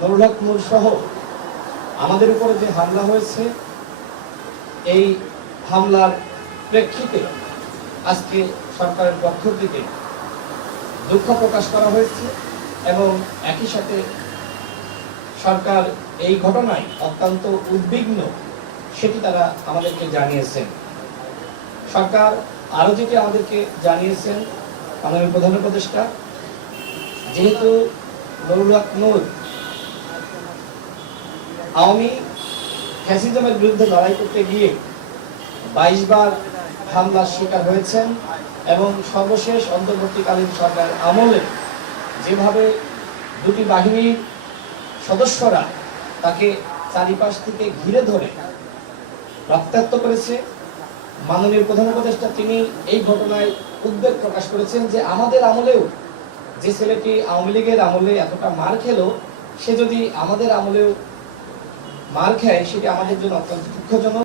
নুরুল হক নূর সহ আমাদের উপরে যে হামলা হয়েছে, এই হামলার প্রেক্ষিতে আজকে সরকারের পক্ষ থেকে দুঃখ প্রকাশ করা হয়েছে এবং একই সাথে সরকার এই ঘটনায় অত্যন্ত উদ্বিগ্ন সেটি তারা আমাদেরকে জানিয়েছেন। সরকার আরো যেটি আমাদেরকে জানিয়েছেন, মাননীয় প্রধান উপদেষ্টা, যেহেতু নুরুল হক নূর আওয়ামী ফ্যাসিজমের বিরুদ্ধে লড়াই করতে গিয়ে 22 বার হামলার শিকার হয়েছেন এবং সর্বশেষ অন্তর্বর্তীকালীন সরকার আমলে যেভাবে দুটি বাহিনীর সদস্যরা তাকে চারিপাশ থেকে ঘিরে ধরে রক্তাক্ত করেছে, মাননীয় প্রধান উপদেষ্টা তিনি এই ঘটনায় উদ্বেগ প্রকাশ করেছেন যে আমাদের আমলেও যে ছেলেটি আওয়ামী লীগের আমলে এতটা মার খেলো, সে যদি আমাদের আমলেও মার খায় সেটি আমাদের জন্য অত্যন্ত দুঃখজনক।